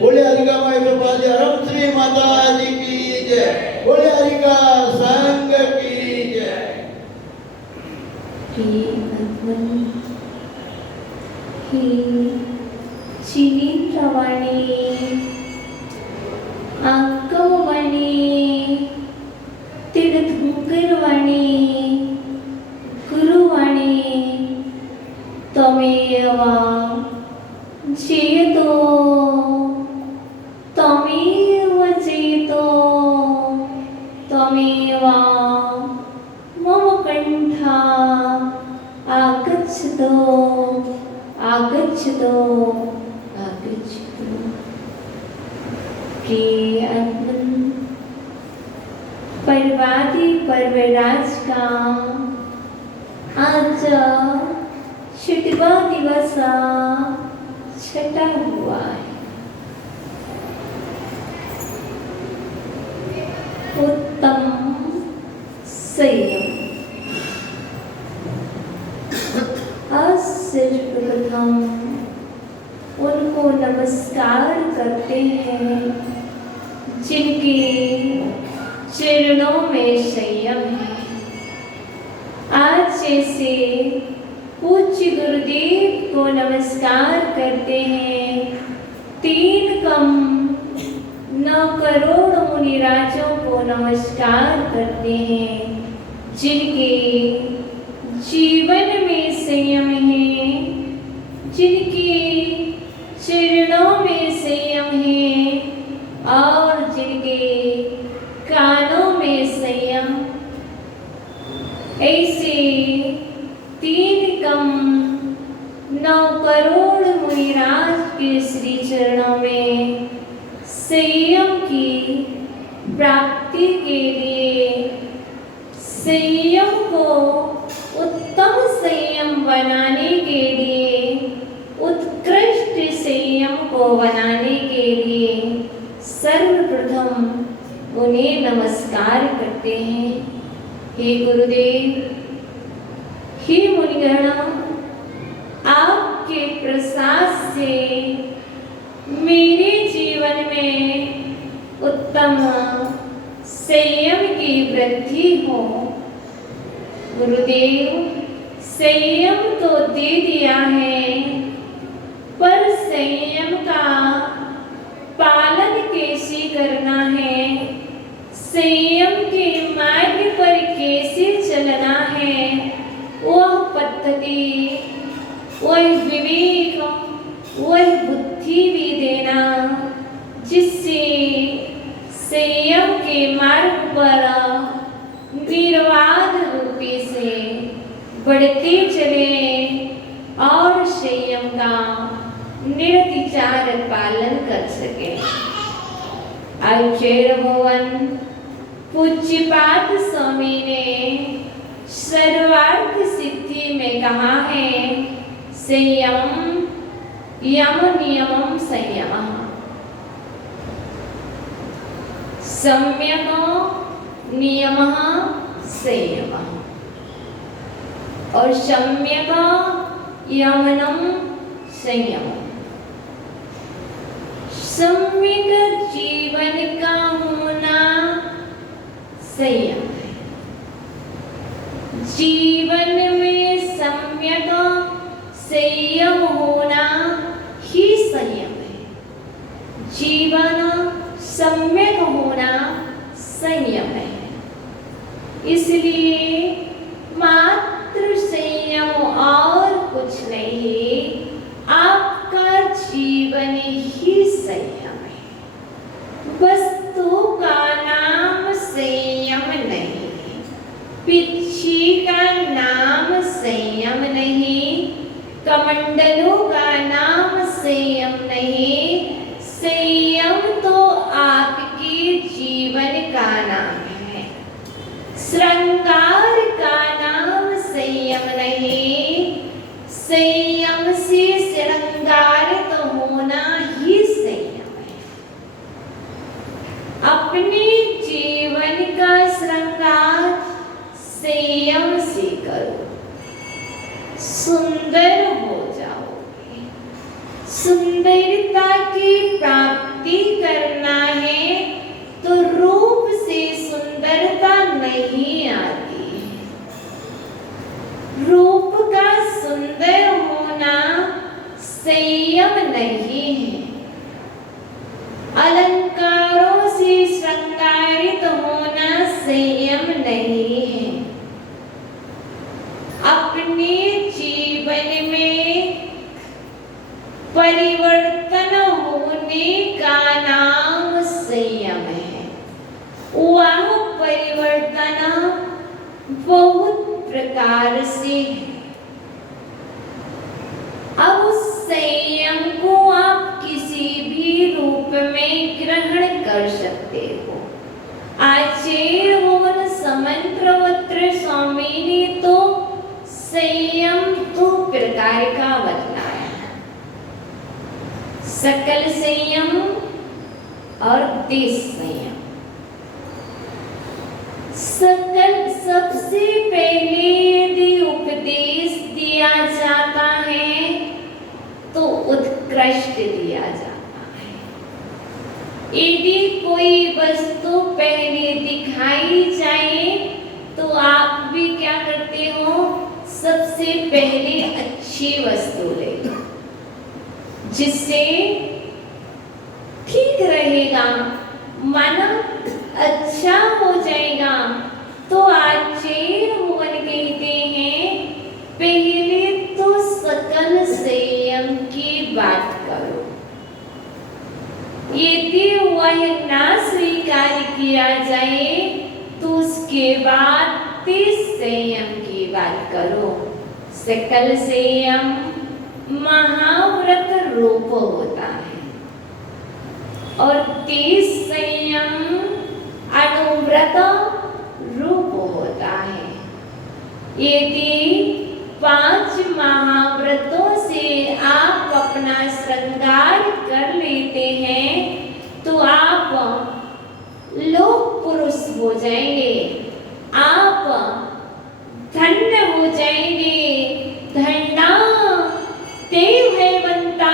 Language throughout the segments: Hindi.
बोले हरिका माई कृपा जी, अरम श्री माता जी की जय। बोले हरि का संग की जय। हे भगवान, हे चिनीन्द्रवाणी, आगमवाणी, तीर्थंकरवाणी, गुरुवाणी, त्वमेव जयतो, त्वमेव जयतो, त्वमेव मम कंठा आगच्छतु, आगच्छतु, आगच्छतु। प्रिय आत्मन, पर्वादि पर्वराज का आज छठवा दिवस छठा हुआ है। उत्तम संयम। आज सर्वप्रथम उनको नमस्कार करते हैं जिनके चरणों में संयम है। आज जैसे पूज्य गुरुदेव को नमस्कार करते हैं, 3 कम 9 करोड़ मुनिराजों को नमस्कार करते हैं जिनके जीवन में संयम है, जिनके चरणों में संयम है और जिनके कानों में संयम। ऐसे 3 कम 9 करोड़ मुनिराज के श्री चरणों में संयम की प्राप्ति के लिए, संयम को उत्तम संयम बनाने के लिए, उत्कृष्ट संयम को बनाने के लिए सर्वप्रथम उन्हें नमस्कार करते हैं। हे गुरुदेव, हे मुनिगण, आपके प्रसाद से मेरे जीवन में उत्तम संयम की वृद्धि हो। गुरुदेव, संयम तो दे दिया है, पर संयम का पालन कैसे करना है, संयम के मार्ग पर कैसे चलना है, वह पद्धति, वह विवेक, वह बुद्धि भी देना, जिससे संयम के मार्ग पर निर्वाध रूपी से बढ़ते चले और संयम का निर्विचार पालन कर सके। आचार्य भवन पूज्यपाद स्वामी ने सर्वार्थ सिद्धि में कहा है, संयम यम नियमम संयमः, सम्यक नियमः संयमः और सम्यक यमनम संयम। सम्यक जीवन का होना संयम है। जीवन में सम्यक संयम होना ही संयम है। जीवन सम्यक होना संयम है। इसलिए मात्र संयम और कुछ नहीं, आपका जीवन ही संयम है। वस्तु का नाम संयम नहीं, पिच्छी का नाम संयम नहीं, कमंडलों का नाम संयम नहीं, संयम तो आपके जीवन का नाम है। श्रृंगार का नाम संयम नहीं, संयम से श्रृंगारित होना ही संयम है। अपने जीवन का श्रृंगार संयम से करो, सुंदर हो जाओगे। सुंदरता की प्राप्ति करना है तो रूप से संयम नहीं है। अपने जीवन में परिवर्तन होने का नाम संयम है। वह परिवर्तन बहुत प्रकार से है। अब उस संयम को आप किसी भी रूप में ग्रहण कर सकते हो। आचार्य भवन समंत्रवत्र स्वामी ने तो संयम दो प्रकार का बतलाया, सकल संयम और देश संयम। सकल सबसे पहले यदि उपदेश दिया जाता है तो उत्कृष्ट दिया जाता है। यदि कोई वस्तु पहले दिखाई जाए तो आप भी क्या करते हो, सबसे पहले अच्छी वस्तु ले लो, जिससे ठीक रहेगा, मन अच्छा हो जाएगा। तो आचार्य भवन कहते हैं पहले तो सकल संयम की बात करो। यदि वह ना स्वीकार किया जाए तो उसके बाद संयम की बात करो। सकल संयम महाव्रत रूप होता है और 30 संयम अनुव्रत रूप होता है। यदि 5 महाव्रतों से आप अपना श्रृंगार कर लेते हैं तो आप लोक पुरुष हो जाएंगे, आप धन्य हो जाएंगे। धन्ना देव है बनता,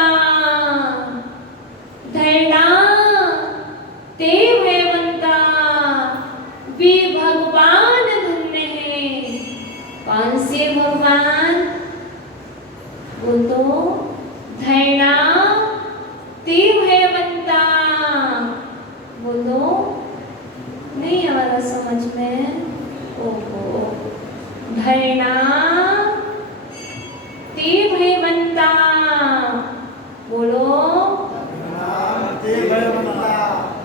धन्ना देव है बनता, वे भगवान धन्य है। कौन से भगवान? वो तो धन्ना देव है बनता। बोलो, नहीं हमारा समझ में? ओहो, धन्ना देव है बनता। बोलो,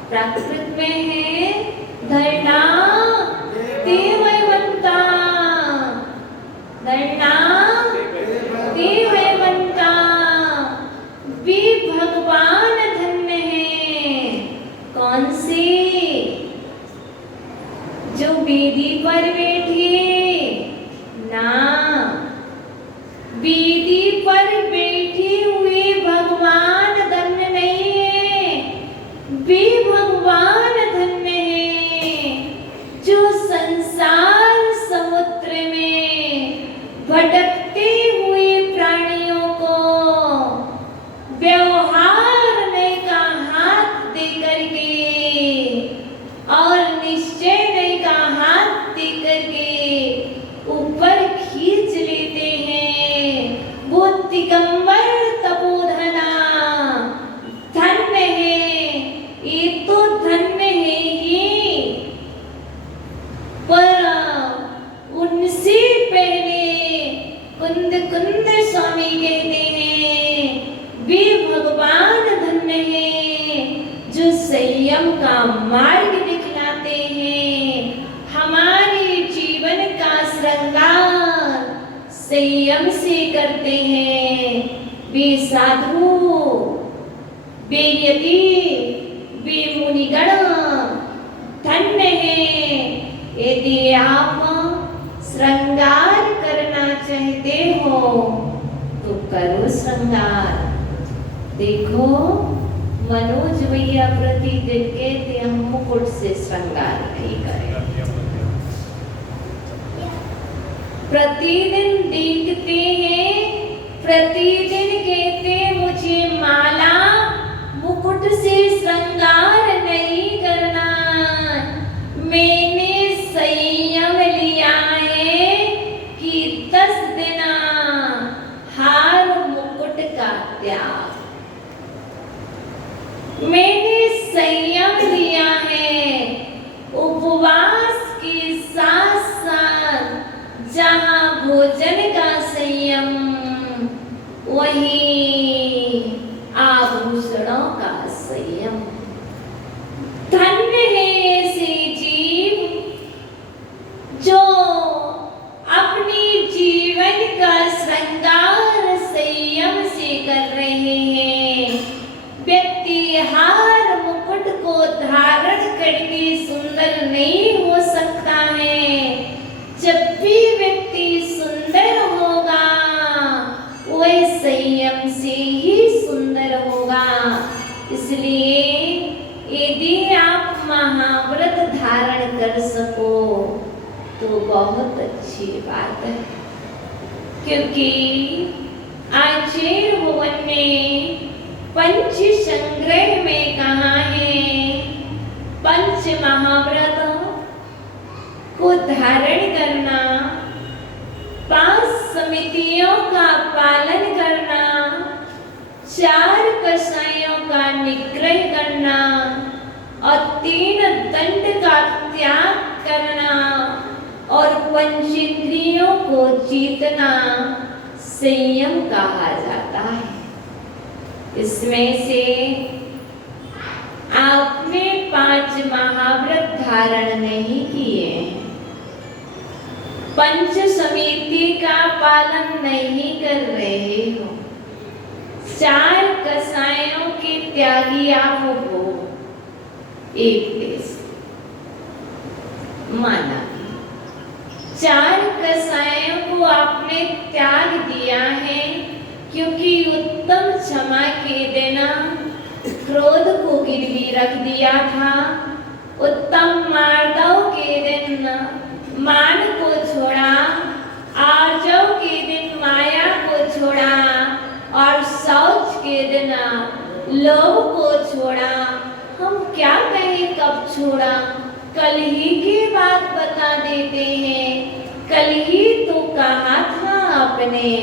प्राकृत में है धन्ना देव है बनता, धन्ना देव है बनता, वे भगवान धन्य है। कौन से? जो वेदी पर बैठे ना, वेदी पर बैठे हुए भगवान धन्य नहीं है, वे भगवान धन्य है जो संसार समुद्र में भटकते हुए प्राणियों को व्यवहारने का हाथ दे करके और निश्चय का हाथ दे करके ऊपर खींच लेते हैं। वो दिगंबर तपोधना धन्य है, ये तो धन्य है ही, पर उनसे पहले कुंद कुंद स्वामी कहते हैं वे भगवान धन्य है जो संयम का मार्ग दिखलाते हैं। हमारे जीवन का श्रृंगार संयम से करते हैं। वे साधु, वे यति, वे मुनिगण धन्य है। यदि आप श्रृंगार करना चाहते हो तो करो श्रृंगार। देखो, मनोज भैया प्रतिदिन कहते हम मुकुट से श्रृंगार नहीं करें। प्रतिदिन देखते हैं, प्रतिदिन कहते मुझे माला मुकुट से श्रृंगार नहीं करना। मैंने संयम लिया है कि 10 दिन हार मुकुट का त्याग। मैंने संयम लिया है, उपवास के सको तो बहुत अच्छी बात है, क्योंकि आचार्य भुवन ने पंच संग्रह में कहा है पंच महाव्रत को धारण करना, 5 समितियों का पालन करना, 4 कसायों का निग्रह करना और 3 दंड का त्याग करना और पंचेंद्रियों को जीतना संयम कहा जाता है। इसमें से आपने 5 महाव्रत धारण नहीं किए हैं, पंच समिति का पालन नहीं कर रहे हो, 4 कसायों के त्यागी आप हो, एक देश माना 4 कसायों को आपने त्याग दिया है, क्योंकि उत्तम क्षमा के देना, क्रोध को गिरवी रख दिया था, उत्तम मार्दव के दिन मान को छोड़ा, आर्जव के दिन माया को छोड़ा और शौच के दिन लोभ को छोड़ा। हम क्या कहें कब छोड़ा, कल ही की बात बता देते हैं। कल ही तो कहा था आपने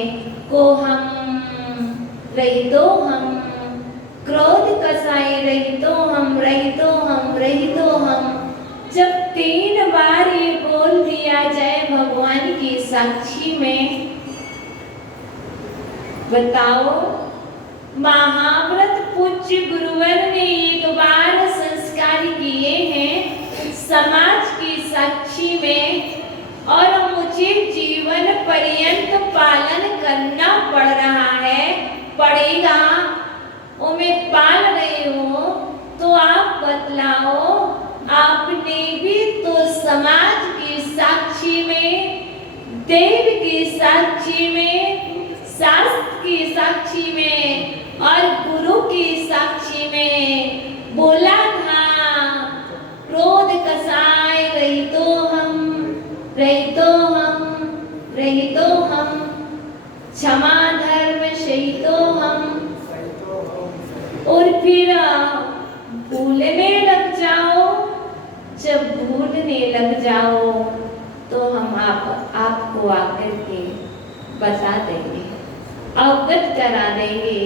को हम रही दो, हम क्रोध कसाई रही दो, हम रही दो, हम रही दो, हम। जब 3 बार ये बोल दिया जाए भगवान की साक्षी में, बताओ महाव्रत पूज्य गुरुवर ने 1 बार संस्कार किए हैं समाज की साक्षी में, और मुझे जीवन पर्यंत पालन करना पड़ रहा है, पड़ेगा। वो मैं पाल रही हूँ, तो आप बतलाओ, आपने भी तो समाज की साक्षी में, देव की साक्षी में, शास्त्र की साक्षी में और गुरु की साक्षी में बोला था, क्रोध कसाय रही तो हम, रही तो हम, रही तो हम, क्षमा धर्म सही तो हम। और फिर भूलने लग जाओ, जब भूलने लग जाओ तो हम आपको आकर के बता देंगे, अवगत करा देंगे,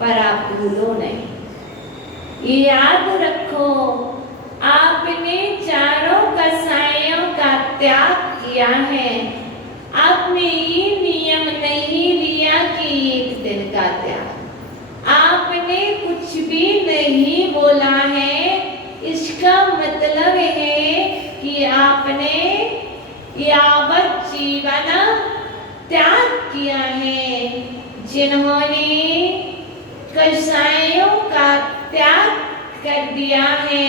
पर आप भूलो नहीं। ये याद रखो, आपने 4 कसायों का त्याग किया है। आपने ये नियम नहीं लिया कि 1 दिन का त्याग, आपने कुछ भी नहीं बोला है। इसका मतलब है कि आपने यावत जीवन त्याग किया है। जिन्होंने कसायों का त्याग कर दिया है,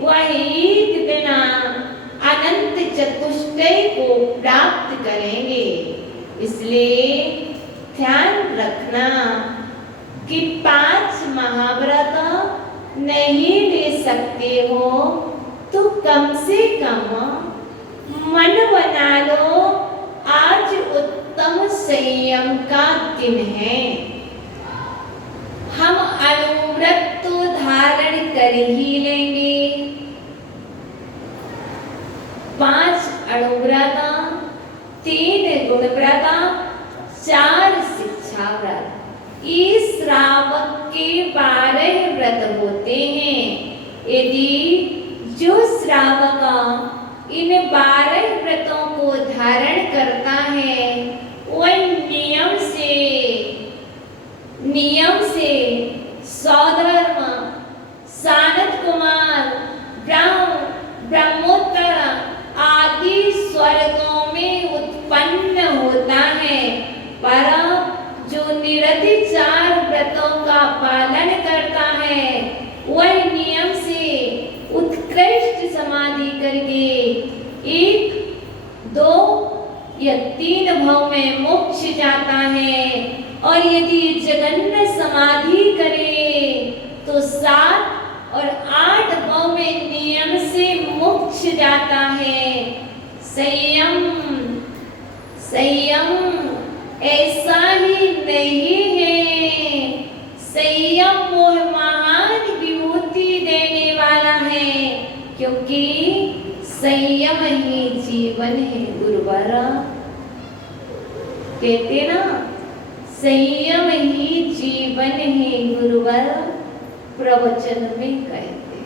वह एक दिन अनंत चतुष्टय को प्राप्त करेंगे। इसलिए ध्यान रखना कि 5 महाव्रत नहीं ले सकते हो तो कम से कम मन बना लो, आज उत्तम संयम का दिन है। हम अनुव्रत तो धारण कर ही लेंगे, 5 अणुव्रत, 3 गुणव्रत, 4 शिक्षा व्रत। इस श्रावक के 12 व्रत होते हैं। यदि जो श्रावक इन 12 व्रतों को धारण करता है, वह नियम से सौधर्म, सानत कुमार, ब्रह्मोत्तर आदि स्वर्गों में उत्पन्न होता है। पर जो निरतिचार व्रतों का पालन करता है, वह नियम से उत्कृष्ट समाधि करके 1, 2 या 3 भाव में मोक्ष जाता है। और यदि जगन्य समाधि करे तो 7 और 8 भव्य नियम से मोक्ष जाता है। संयम संयम ऐसा ही नहीं है। संयम वो महान विभूति देने वाला है, क्योंकि संयम ही जीवन है। गुरुवारा कहते ना, संयम ही जीवन है। गुरुवारा प्रवचन में कहते,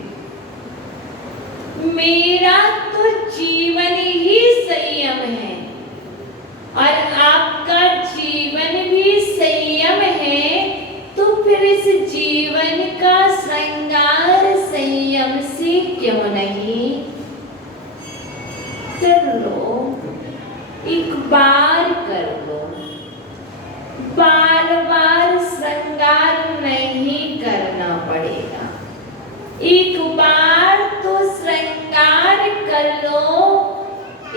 मेरा तो जीवन ही संयम है और आपका जीवन भी संयम है, तो फिर इस जीवन का श्रृंगार संयम से क्यों नहीं कर लो? एक बार कर लो, बार बार श्रृंगार नहीं करना पड़ेगा। एक बार तो श्रृंगार कर लो,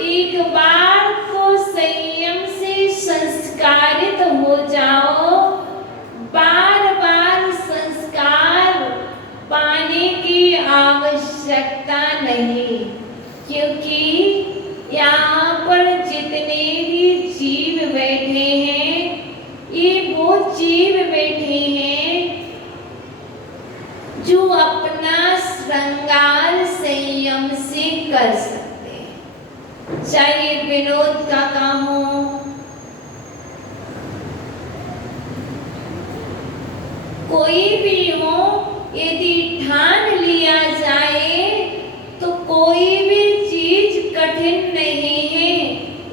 एक बार तो संयम से संस्कारित हो जाओ। बार बार संस्कार पाने की आवश्यकता नहीं, क्योंकि यहाँ पर जितने भी जीव बैठे हैं, ये वो जीव बैठे हैं जो अपना श्रृंगार संयम से कर सकते हैं। चाहे विनोद का काम हो, कोई भी हो, यदि ठान लिया जाए तो कोई भी चीज कठिन नहीं है।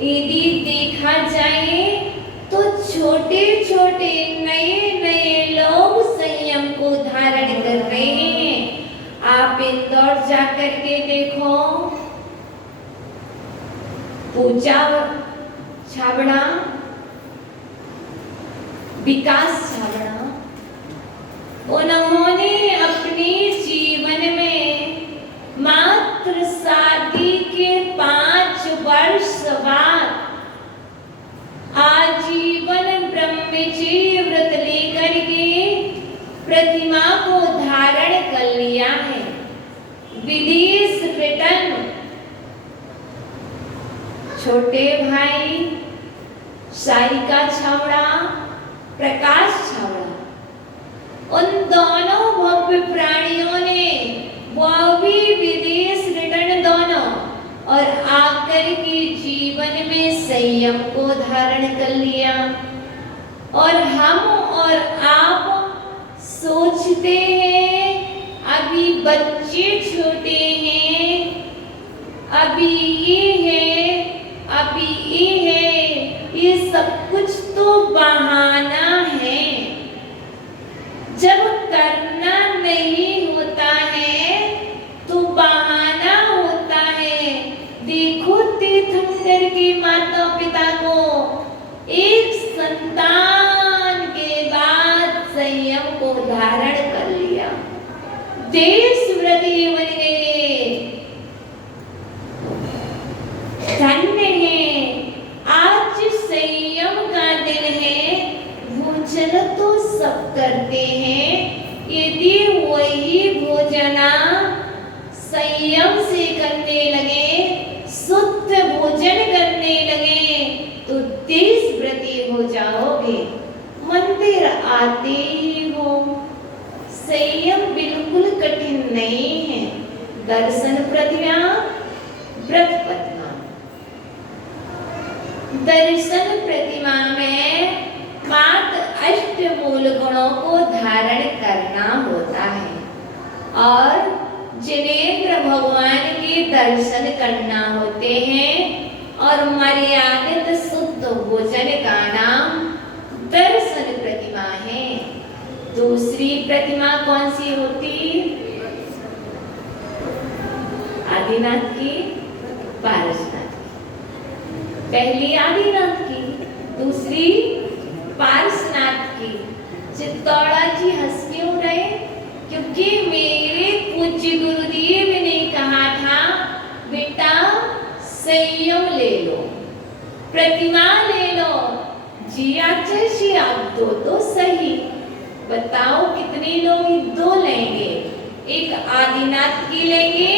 यदि देखा जाए तो छोटे छोटे नए नए लोग संयम को धारण कर रहे हैं। आप इंदौर जाकर के देखो, पूजा छाबड़ा, विकास छाबड़ा, उन्होंने अपने जीवन में मात्र शादी के 5 वर्ष बाद आजीवन ब्रह्मचर्य व्रत लेकर के प्रतिमा को धारण कर लिया है। विदेश रिटर्न छोटे भाई सारिका छाबड़ा, प्रकाश छाबड़ा, उन दोनों भव्य प्राणियों ने वो भी विदेश रिटर्न दोनों और आकर के जीवन में संयम को धारण कर लिया। और हम और आप सोचते हैं अभी बच्चे छोटे हैं, अभी ये है, अभी ये है, ये सब कुछ तो बहाना है। जब करना नहीं होता है तो बहाना होता है। देखो तीर्थंकर के माता पिता को एक संतान के बाद संयम को धारण कर लिया, देशव्रती बन गए। धन्य है, आज संयम का दिन है। भोजन तो सब करते हैं, यदि वही भोजना संयम से करने लगे, शुद्ध भोजन करने लगे, तो देशव्रती हो जाओगे। मंदिर आते ही हो, संयम बिल्कुल कठिन नहीं है। दर्शन प्रतिमा, व्रत प्रतिमा। दर्शन प्रतिमा में मात्र अष्टमूल गुणों को धारण करना होता है और जिनेंद्र भगवान के दर्शन करना होते हैं। और मर्यादित शुद्ध भोजन का नाम दर्शन प्रतिमा है। दूसरी प्रतिमा कौन सी होती? आदिनाथ की, पारसनाथ की। पहली आदिनाथ की, दूसरी पारसनाथ की। चित्तौड़ा जी हंस क्यों रहे? क्योंकि मेरे पूज्य गुरुदेव ने कहा था, बेटा संयम ले लो, प्रतिमा ले लो। जी आचार्य आप दो तो सही, बताओ कितने लोग? 2 लेंगे। एक आदिनाथ की लेंगे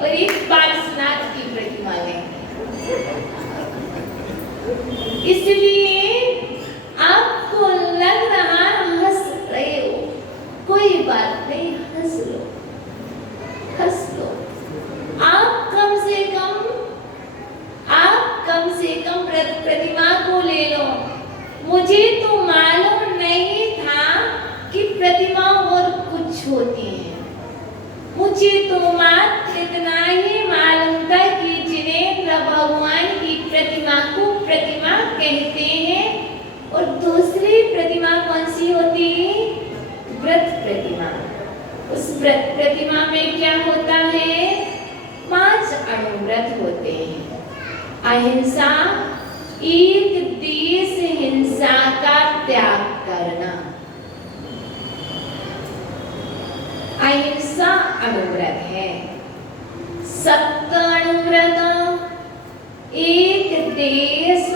और एक पार्श्वनाथ की प्रतिमा लेंगे। इसलिए आपको लग रहा हंस रहे हो, कोई बात नहीं, हंस लो, हंस लो। आप कम से कम प्रतिमा को ले लो। मुझे तो मालूम नहीं था कि प्रतिमा और कुछ होती है। मुझे तो मात्र इतना ही मालूम था कि जिनेंद्र भगवान की प्रतिमा को प्रतिमा कहते हैं और दूसरी प्रतिमा कौन सी होती है? व्रत प्रतिमा। उस व्रत प्रतिमा में क्या होता है? 5 अणुव्रत होते हैं। अहिंसा, एक देश हिंसा का त्याग करना, अहिंसा अणुव्रत है। सत्य अणुव्रत, एक देश,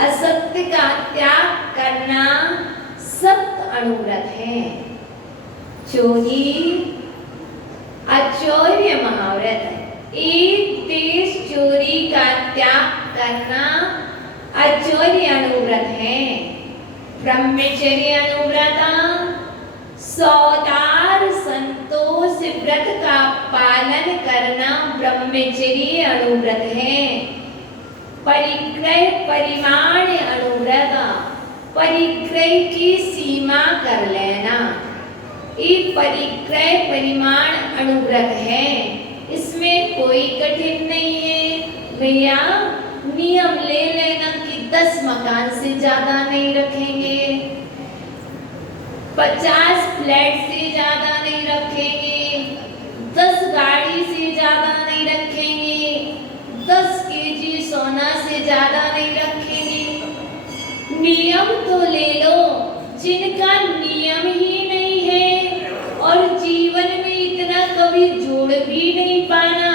असत्य का त्याग करना सत्य अणुव्रत है। चोरी अचौर्य महाव्रत है। एक देश चोरी का त्याग करना अचौर्य अणुव्रत है। ब्रह्मचर्य अणुव्रत, सौदार संतोष व्रत का पालन करना ब्रह्मचर्य अणुव्रत है। परिग्रह परिमाण अणुव्रत, परिग्रह की सीमा कर लेना, एक परिग्रह परिमाण अणुव्रत है। इसमें कोई कठिन नहीं है भैया, नियम ले लेना कि 10 मकान से ज्यादा नहीं रखेंगे, 50 फ्लैट से ज्यादा नहीं रखेंगे, 10 गाड़ी से ज्यादा नहीं रखेंगे, 10 केजी सोना से ज्यादा नहीं रखेंगे। नियम तो ले लो जिनका नियम ही नहीं है और जीवन में इतना कभी जोड़ भी नहीं पाना,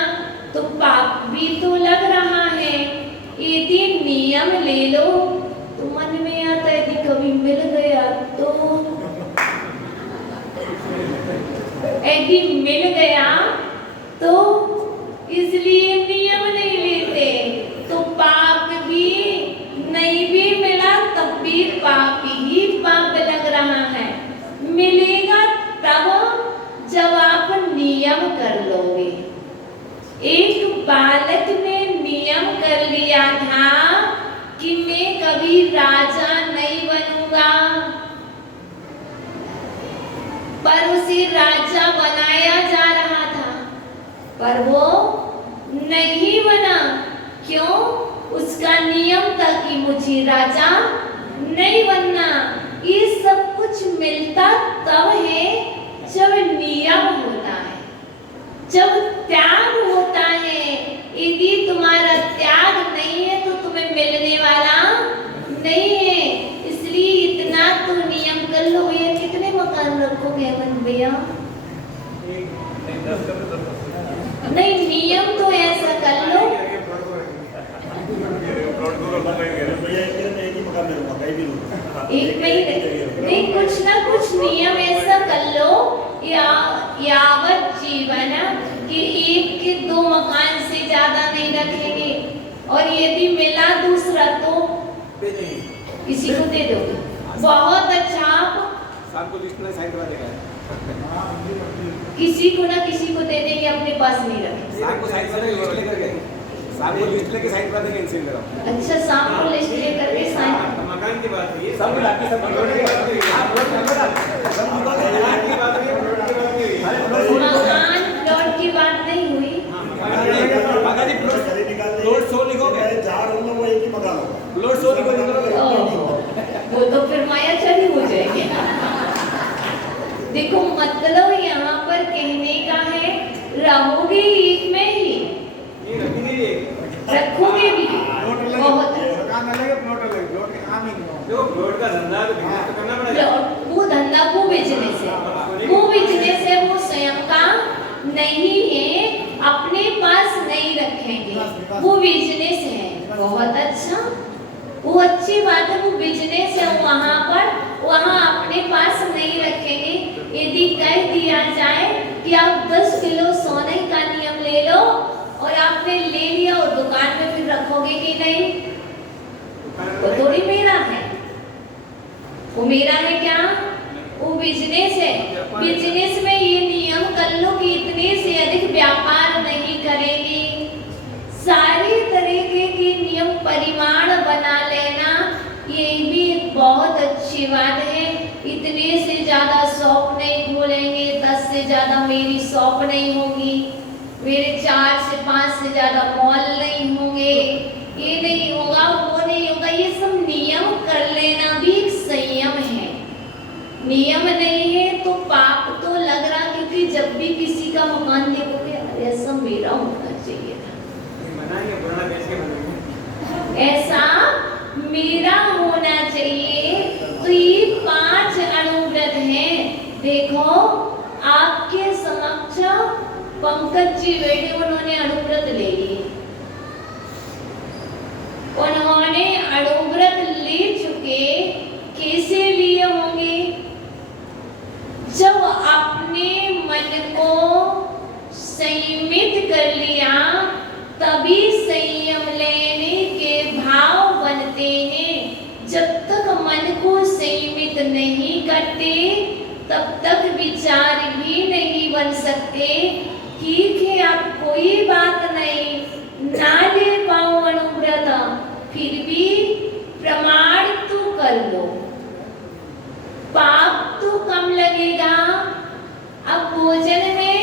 तो पाप भी तो लग रहा है। यदि नियम ले लो तो मन में आता है, यदि कभी मिल गया तो, यदि मिल गया तो, इसलिए नियम नहीं लेते। तो पाप भी नहीं भी मिला तब भी पाप ही पाप लग रहा है। मिलेगा तब जब आप नियम कर लोगे। एक बालक ने नियम कर लिया था कि मैं कभी राजा नहीं बनूंगा, पर उसे राजा बनाया जा रहा था, पर वो नहीं बना। क्यों? उसका नियम था कि मुझे राजा नहीं बनना। ये सब कुछ मिलता तब है जब नियम होता है, जब त्याग होता है। यदि तुम्हारा त्याग नहीं है तो तुम्हें मिलने वाला नहीं है। इसलिए इतना तो नियम कर लो। भैया कितने मकान रखोगे भैया? नहीं, नियम तो ऐसा कर लो। एक महीने नहीं, कुछ ना कुछ नियम ऐसा कर लो यावत जीवन कि 1 के 2 मकान से ज्यादा नहीं रखेंगे, और यदि मिला दूसरा तो किसी को दे दो। बहुत अच्छा, आप किसी को ना किसी को दे देंगे, अपने पास नहीं रखेंगे। अच्छा, शाम को लिस्ट लेकर के साइन। मकान की बात है, सब मकान प्लॉट की बात नहीं हुई। प्लॉट 100 लिखोगे, प्लॉट 100 लिखोगे, वो तो फिर मायाचारी हो जाएगी। देखो मतलब यहाँ पर कहने का है, रहोगे एक में ही, रखोगे भी बहुत। प्लॉट का धंधा तो करना पड़ेगा। वो धंधा वो बिजनेस है, वो बिजनेस है, वो स्वयं का नहीं है, अपने पास नहीं रखेंगे, वो बिजनेस है। बहुत अच्छा, वो अच्छी बात है, वो बिजनेस है। वहाँ पर वहाँ अपने पास नहीं रखेंगे, यदि कह दिया जाए कि आप 10 किलो सोने का नियम ले लो और आपने ले लिया और दुकान में फिर रखोगे कि नहीं? वो थोड़ी मेरा है, वो मेरा है क्या? वो बिजनेस है। बिजनेस में ये नियम कर लो कि इतने से अधिक व्यापार नहीं करेंगे। सारी तरीके के नियम परिमाण बना लेना, ये भी एक बहुत अच्छी बात है। इतने से ज्यादा शॉप नहीं खोलेंगे, 10 से ज्यादा मेरी शॉप नहीं होगी, मेरे 4 से 5 से ज्यादा मॉल नहीं होंगे, ये नहीं होगा, वो नहीं होगा। ये सब नियम कर लेना भी एक संयम है। नियम नहीं है तो पाप तो लग रहा, क्योंकि जब भी किसी का मकान देखोगे ऐसा मेरा होना चाहिए था, ऐसा मेरा होना चाहिए। तो ये 5 अनुव्रत हैं। देखो आपके समक्ष पंकज जी बैठे, उन्होंने अनुव्रत ले लिए, उन्होंने अनुव्रत ले चुके। कैसे लिए होंगे? जब अपने मन को संयमित कर लिया तभी संयम लेने के भाव बनते हैं। जब तक मन को संयमित नहीं करते तब तक विचार भी नहीं बन सकते। ठीक है, आप कोई बात नहीं, ना ले पाओ अनुव्रत, फिर भी प्रमाण तो कर लो, पाप तो कम लगेगा। अब भोजन में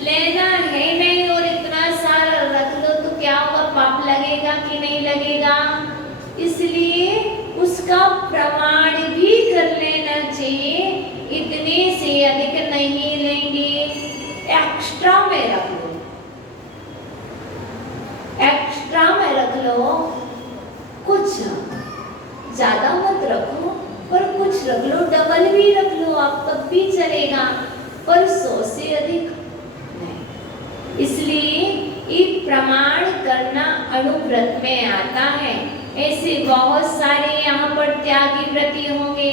लेना है नहीं और इतना सारा रख लो तो क्या होगा? पाप लगेगा कि नहीं लगेगा? इसलिए उसका प्रमाण भी कर लेना चाहिए। इतने से अधिक नहीं लेंगे, एक्स्ट्रा में रख लो, एक्स्ट्रा में रख लो, कुछ ज्यादा मत रखो पर कुछ रख लो, डबल भी रख लो आप तब भी चलेगा, पर 100 से अधिक नहीं। इसलिए ये प्रमाण करना अनुव्रत में आता है। ऐसे बहुत सारे यहाँ पर त्यागी व्रती होंगे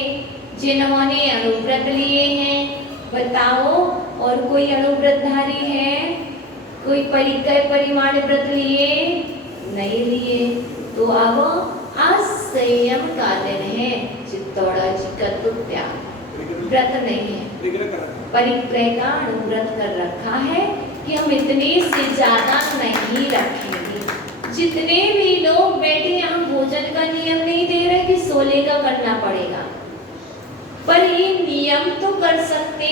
जिन्होंने अनुव्रत लिए हैं। बताओ, और कोई अनुव्रतधारी है? कोई परिकर परिमाण व्रत लिए? नहीं लिए। तो अब आज संयम का दिन है। चित्तौड़ा जी का तो त्याग व्रत नहीं है, परिग्रह का अनुव्रत कर रखा है कि हम इतने से ज्यादा नहीं रखेंगे। जितने भी लोग बैठे यहाँ भोजन का नियम नहीं दे रहे कि 16 का करना पड़ेगा, पर ये नियम तो कर सकते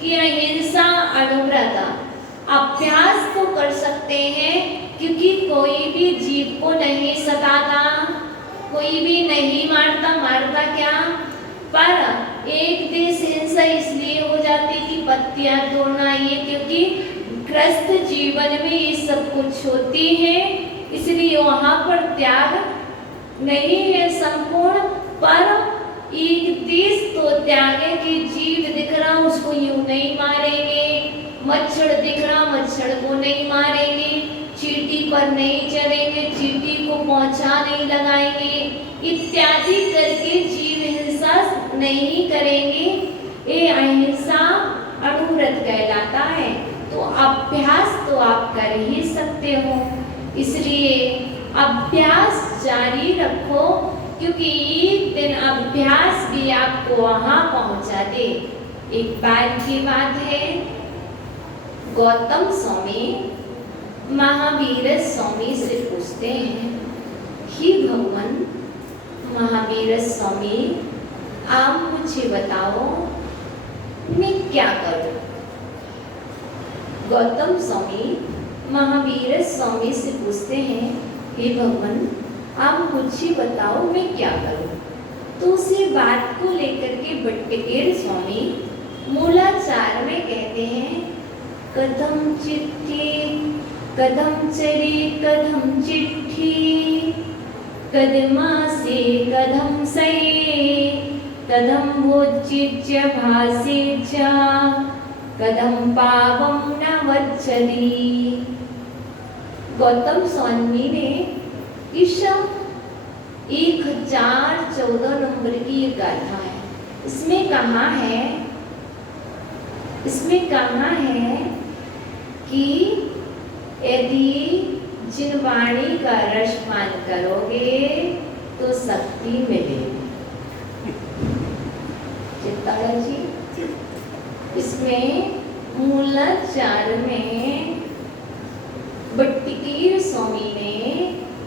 कि अहिंसा अनुव्रत अभ्यास तो कर सकते हैं, क्योंकि कोई भी जीव को नहीं सताता, कोई भी नहीं मारता। मारता क्या? पर एक देश हिंसा इसलिए हो जाती कि पत्तियां तोड़ना, ये क्योंकि ग्रस्त जीवन में ये सब कुछ होती है, इसलिए वहां पर त्याग नहीं है संपूर्ण। पर एक देश तो त्याग है कि जीव दिख रहा उसको यूं नहीं मारेंगे, मच्छर दिख रहा मच्छर को नहीं मारेंगे, चींटी पर नहीं चढ़ेंगे, चींटी को पोंछा नहीं लगाएंगे, इत्यादि करके जीव हिंसा नहीं करेंगे। ये अहिंसा अनुव्रत कहलाता है। तो अभ्यास तो आप कर ही सकते हो, इसलिए अभ्यास जारी रखो, क्योंकि एक दिन अभ्यास भी आपको वहां पहुंचा दे। एक बार की बात है, गौतम स्वामी महावीर स्वामी से पूछते हैं, हे भगवान महावीर स्वामी, आप मुझे बताओ मैं क्या करूं? गौतम स्वामी महावीर स्वामी से पूछते हैं, हे भगवान आप मुझे बताओ मैं क्या करूं? तो उसी बात को लेकर के भट्टकेर स्वामी मूलाचार में कहते हैं, कदम चिट्ठी कदम चले कदम चिट्ठी, कदमा से कदम सये, कदम भोज्य भासे च, कदम पावम न वज्जति। गौतम स्वामी ने इस 1014 नंबर की एक गाथा है, इसमें कहा है इसमें कहा है कि यदि जिन वाणी का रस पान करोगे तो शक्ति मिलेगी। चित्ताला जी, इसमें मूलाचार में बट्टिकीर स्वामी ने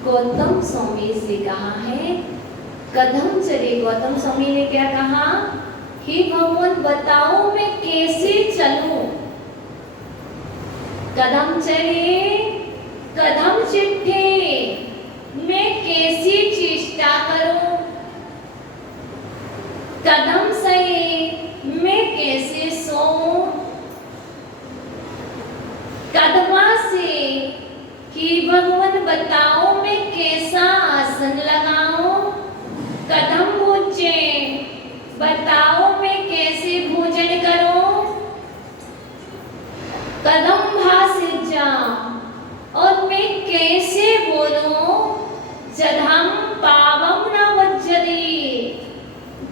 गौतम स्वामी से कहा है, कदम चले। गौतम स्वामी ने क्या कहा? हे भगवान बताओ मैं कैसे चलूं? कदम चले कदम चिट्ठे, मैं कैसी चेष्टा करूं? कदम सहे, मैं कैसे सोऊं? कदमा से, कि भगवान बताओ मैं कैसा आसन लगाऊं? कदम पूछे, बताओ मैं कैसे भोजन करूं? कदम भाषित जाऊं और मैं कैसे बोलूं? जधम पावम न वज्जति,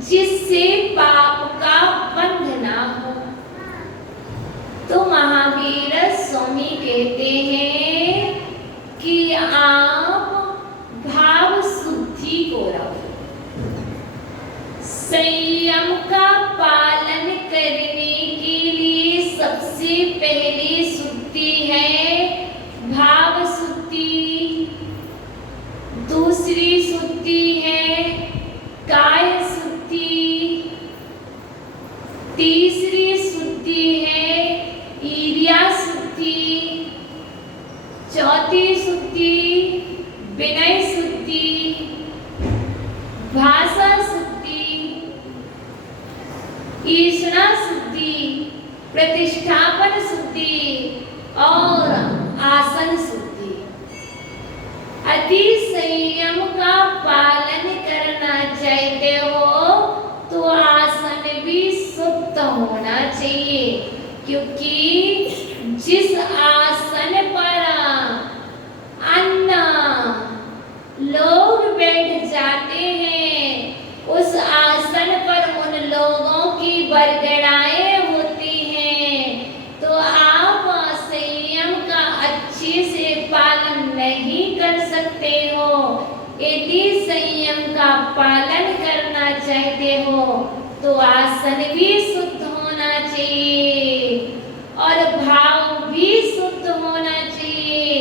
जिससे पाप का बंध ना हो। तो महावीर स्वामी कहते हैं कि आप भाव शुद्धि को रखो। संयम का पालन करने के लिए सबसे पहली शुद्धि है भाव शुद्धि, दूसरी शुद्धि है काय शुद्धि, तीसरी शुद्धि है ईर्ष्या शुद्धि, चौथी शुद्धि विनय शुद्धि, भाषा शुद्धि, ईर्ष्या शुद्धि, प्रतिष्ठापन शुद्धि और आसन शुद्धि। अति संयम का पालन करना चाहते हो तो आसन भी शुद्ध होना चाहिए, क्योंकि जिस आसन पर अन्य लोग बैठ जाते हैं उस आसन पर उन लोगों की बरगड़ाएं होती हैं। तो आप संयम का अच्छे से पालन नहीं कर सकते हो। यदि संयम का पालन करना चाहते हो तो आसन भी शुद्ध होना चाहिए और भाव भी शुद्ध होना चाहिए।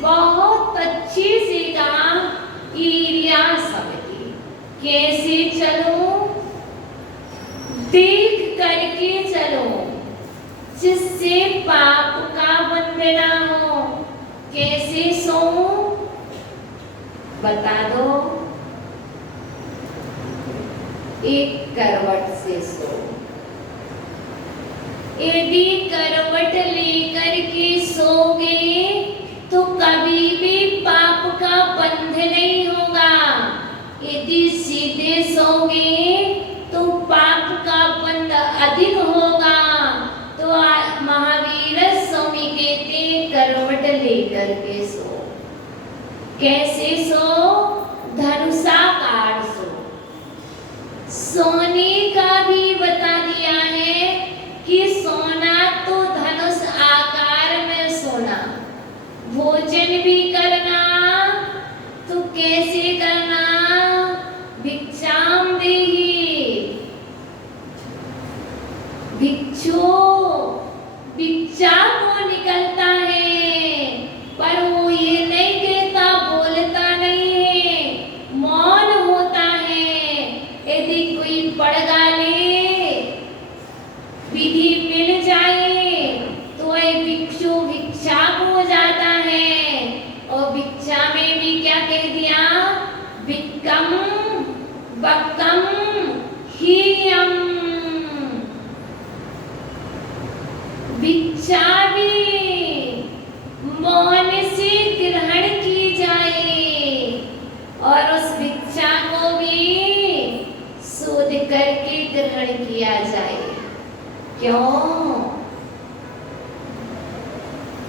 बहुत अच्छी से कहा ईर्ष्या शब्द, कैसे चलो? देख करके चलो, जिससे पाप का बंध ना हो। कैसे सोऊं? बता दो। एक करवट से सो। यदि करवट लेकर के सोगे तो कभी भी पाप का बंध नहीं होगा। यदि सीधे सोगे तो पाप का बंध अधिक होगा। तो महावीर स्वामी कहते करवट लेकर के सो। कैसे सो? धनुषाकार सो। सोने का भी बता दिया है कि सोना तो धनुष आकार में सोना। भोजन भी करना तो कैसे करना? भिक्षाम देहि, भिक्षु भिक्षा को निकलता है, पर वो ये नहीं कहता, बोलता नहीं है, मौन होता है। यदि कोई पढ़ गाले, विधि मिल जाए तो ये भिक्षु भिक्षाक हो जाता है। और भिक्षा में भी क्या कह दिया? भिक्कम बक्कम हीयम। भिक्षा भी मौन से ग्रहण की जाए और उस भिक्षा को भी शोध करके ग्रहण किया जाए। क्यों?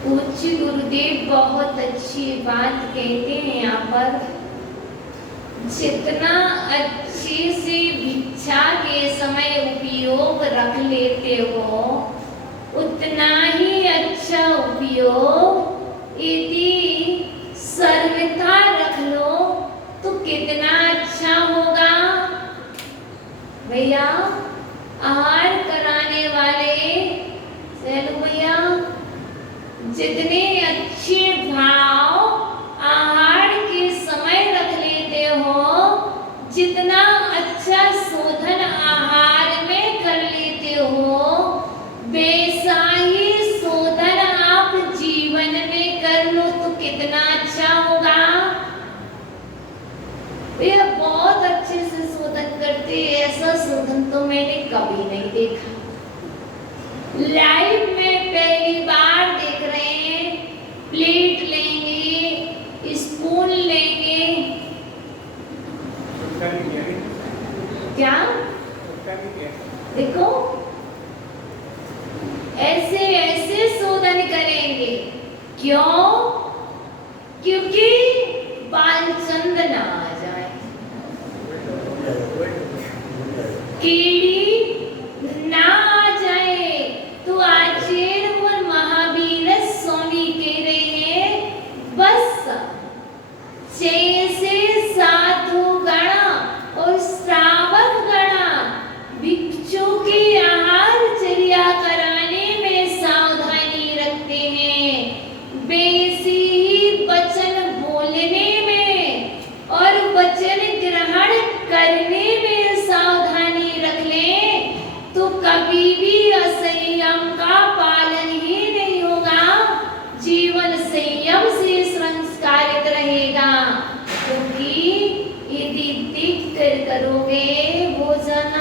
पूज्य गुरुदेव बहुत अच्छी बात कहते हैं यहाँ पर, जितना अच्छे से भिक्षा के समय उपयोग रख लेते हो उतना ही अच्छा उपयोग यदि सर्वथा रख लो तो कितना अच्छा होगा। भैया आहार कराने वाले सेलू भैया जितने अच्छे भाव आहार के समय रख लेते हो, जितना अच्छा शोधन आहार में कर लेते हो, वैसा ही शोधन आप जीवन में कर लो तो कितना अच्छा होगा। वे बहुत अच्छे से शोधन करते, ऐसा शोधन तो मैंने कभी नहीं देखा। लाइव में पहली बार देख रहे हैं। प्लेट लेंगे, स्पून लेंगे, क्या देखो ऐसे ऐसे शोधन करेंगे। क्यों? क्योंकि बालचंद ना आ जाए, कीड़ी ना आ जाए। तो आचार्य और महावीर स्वामी कह रहे हैं बस जैसे साधु गण और श्रावक गण भिक्षु की आहारचर्या कराने में सावधानी रखते हैं, वैसे ही वचन बोलने में और वचन ग्रहण करने में सावधानी रख लें तो कभी भी असंयम का पालन ही नहीं होगा। जीवन संयम से संस्कारित रहेगा। क्योंकि यदि देख कर करोगे भोजन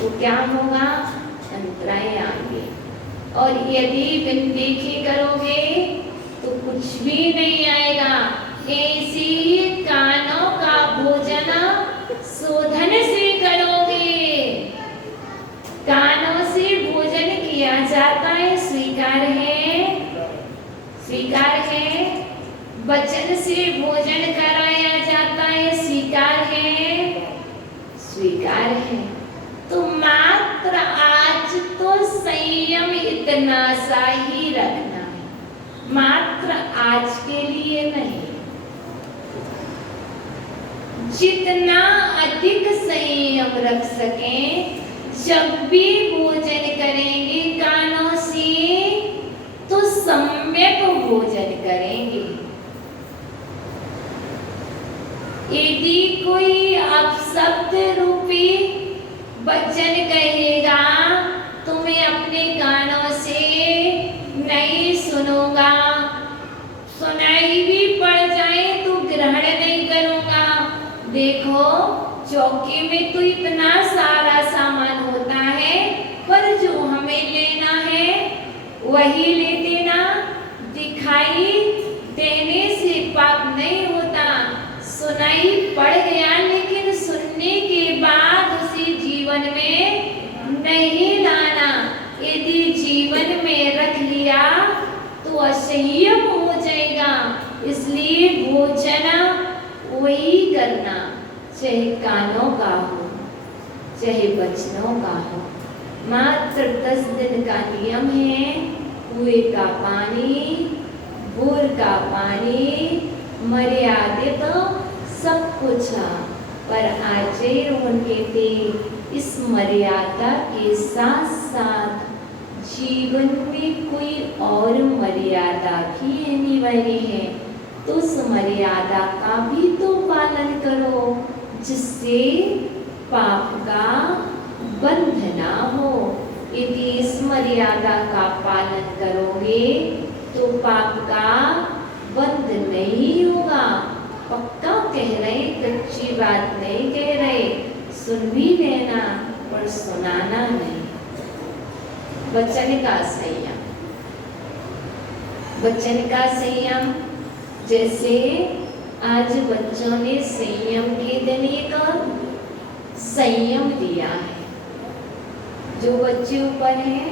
तो क्या होगा? अंतराय आएंगे। और यदि बिन देखे करोगे तो कुछ भी नहीं आएगा। ऐसे ही कानों का भोजन शोधन से करोगे। कानों से भोजन किया जाता है, स्वीकार है, स्वीकार है। वचन से भोजन कराया जाता है, स्वीकार है, स्वीकार है। तो मात्र आज तो संयम इतना सा ही रखना है, मात्र आज के लिए नहीं। जितना अधिक संयम रख सकें, जब भी भोजन करेंगे कानों से तो सम्यक भोजन करेंगे। यदि कोई अपशब्द रूपी वचन कहेगा तो मैं अपने कानों से नहीं सुनूंगा, सुनाई भी पड़ जाए तो ग्रहण नहीं करूंगा। देखो चौकी में तो इतना सारा सामान होता है, पर जो हमें लेना है वही ले देना। दिखाई देने से पाप नहीं होता। सुनाई पड़ गया लेकिन सुनने के बाद उसे जीवन में नहीं लाना। यदि जीवन में रख लिया तो असंयम हो जाएगा। इसलिए भोजन वही करना, चाहे कानों का हो चाहे वचनों का हो। मात्र 10 दिन का नियम है। कुएं का पानी, बोर का पानी, मर्यादित सब कुछ, पर आचार्य उनके थे इस मर्यादा के साथ साथ जीवन में कोई और मर्यादा भी निभानी है तो उस मर्यादा का भी तो पालन करो, जिससे पाप का बंध ना हो। यदि इस मर्यादा का पालन करोगे तो पाप का बंध नहीं होगा। पक्का कह रहे, कच्ची बात नहीं कह रहे। सुन भी लेना पर सुनाना नहीं। वचन का संयम, वचन का संयम। जैसे आज बच्चों ने संयम के दिन एक संयम दिया है। जो बच्चे ऊपर हैं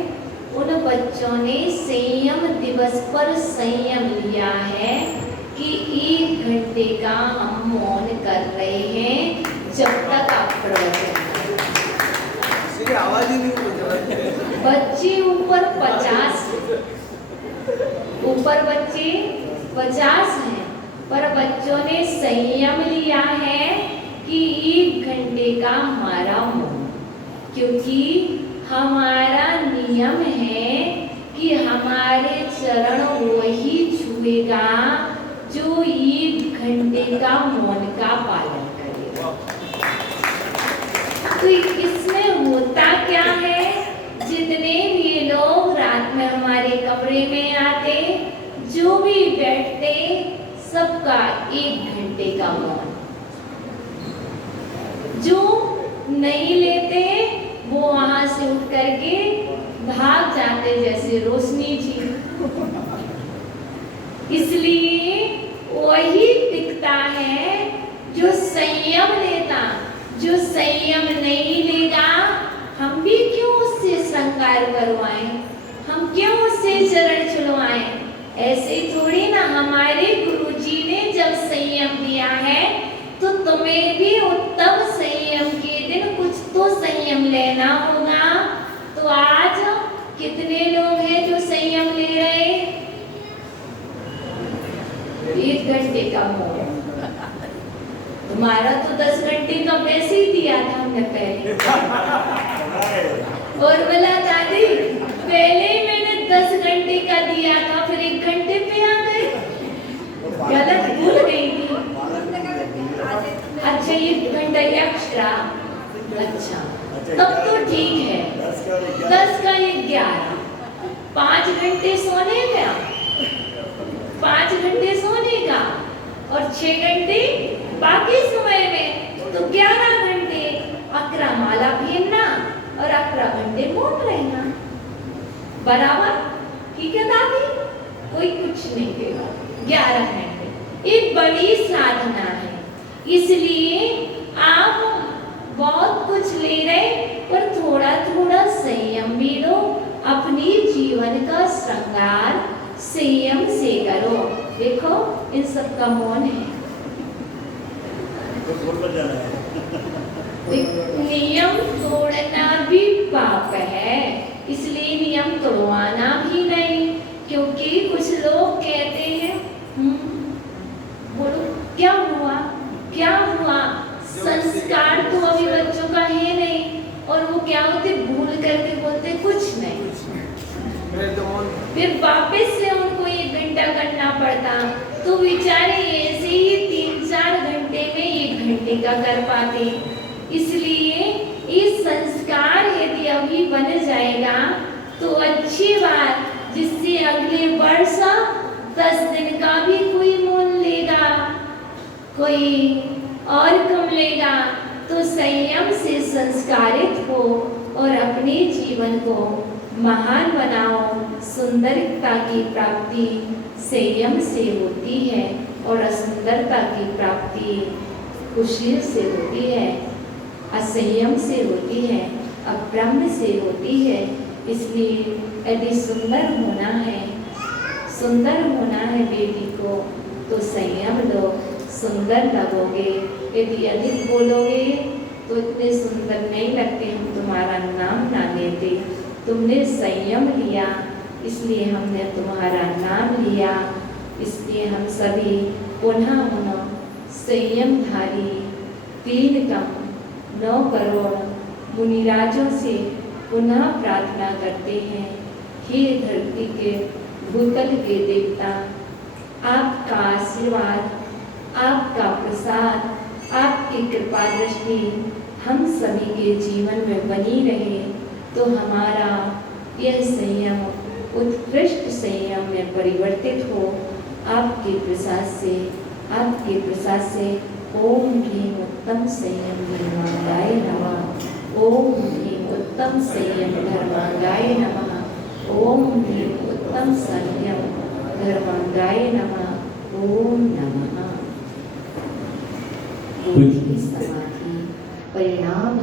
उन बच्चों ने संयम दिवस पर संयम लिया है कि 1 घंटे का हम मौन कर रहे हैं जब तक आप प्रवचन। आवाज ही नहीं बच्चे ऊपर 50 हैं, पर बच्चों ने संयम लिया है कि 1 घंटे का हमारा मौन, क्योंकि हमारा नियम है कि हमारे चरण वही छुएगा जो 1 घंटे का मौन का पालन करेगा। तो इसमें होता क्या है, जितने भी लोग रात में हमारे कमरे में आते, जो भी बैठते, सबका 1 घंटे का मौन। जो नहीं लेते वो वहां से उठ करके भाग जाते, जैसे रोशनी जी। इसलिए वही टिकता है जो संयम लेता। जो संयम नहीं लेगा, हम भी क्यों उससे श्रृंगार करवाएं, हम क्यों उससे चरण छुड़वाएं। ऐसे थोड़ी ना, हमारे गुरुजी ने जब संयम दिया है तो तुम्हें भी उत्तम संयम के दिन कुछ तो संयम लेना होगा। तो आज कितने लोग हैं जो संयम ले रहे? 1 घंटे का मौन। तुम्हारा तो 10 घंटे का वैसे ही दिया था हमने पहले। और बोला दादी पहले ही मैंने 10 घंटे का दिया था, फिर 1 घंटे पे आ गए, गलत भूल गई थी। अच्छा 1 घंटा एक्स्ट्रा, अच्छा तब तो ठीक है। 10 का 11, 5 घंटे सोने का, 5 घंटे सोने का और 6 घंटे बाकी समय में, तो 11 घंटे अकरा माला फेरना और 11 घंटे मौन रहना, बराबर ठीक है दादी? कोई कुछ नहीं देगा। 11 घंटे एक बड़ी साधना है, इसलिए आप बहुत कुछ ले रहे, पर थोड़ा थोड़ा संयम भी लो। अपनी जीवन का श्रृंगार संयम से करो। देखो इन सब का मौन है। नियम तोड़ना भी पाप है, इसलिए नियम तोड़वाना भी नहीं। क्योंकि कुछ लोग कहते हैं बोलो क्या हुआ क्या हुआ, संस्कार तो अभी बच्चों का है नहीं, और वो क्या होते भूल करके बोलते कुछ नहीं, फिर वापस से उनको 1 घंटा करना पड़ता। तो बेचारे ऐसे ही 3-4 घंटे में 1 घंटे का कर पाते। इसलिए इस संस्कार यदि अभी बन जाएगा तो अच्छी बात, जिससे अगले वर्ष 10 दिन का भी कोई मोल लेगा, कोई और कम लेगा। तो संयम से संस्कारित हो और अपने जीवन को महान बनाओ। सुंदरता की प्राप्ति संयम से होती है और असुंदरता की प्राप्ति खुशी से होती है, असंयम से होती है, अब्रह्म से होती है। इसलिए यदि सुंदर होना है बेटी को, तो संयम लो, सुंदर लगोगे। यदि अधिक बोलोगे तो इतने सुंदर नहीं लगते, हम तुम्हारा नाम ना लेते। तुमने संयम लिया, इसलिए हमने तुम्हारा नाम लिया। इसलिए हम सभी पुनः संयमधारी 3 कम 9 करोड़ मुनिराजों से पुनः प्रार्थना करते हैं। हे धरती के भूतल के देवता, आपका आशीर्वाद, आपका प्रसाद, आपकी कृपा दृष्टि हम सभी के जीवन में बनी रहे, तो हमारा यह संयम उत्कृष्ट संयम में परिवर्तित हो। आपके प्रसाद से ओम ह्रीं उत्तम संयम धर्मांगाय नमः। ओम ह्रीं उत्तम संयम धर्मांगाय नमः। ओम ह्रीं उत्तम संयम धर्मांगाय नमः। ओम नमः। समाधि परिणाम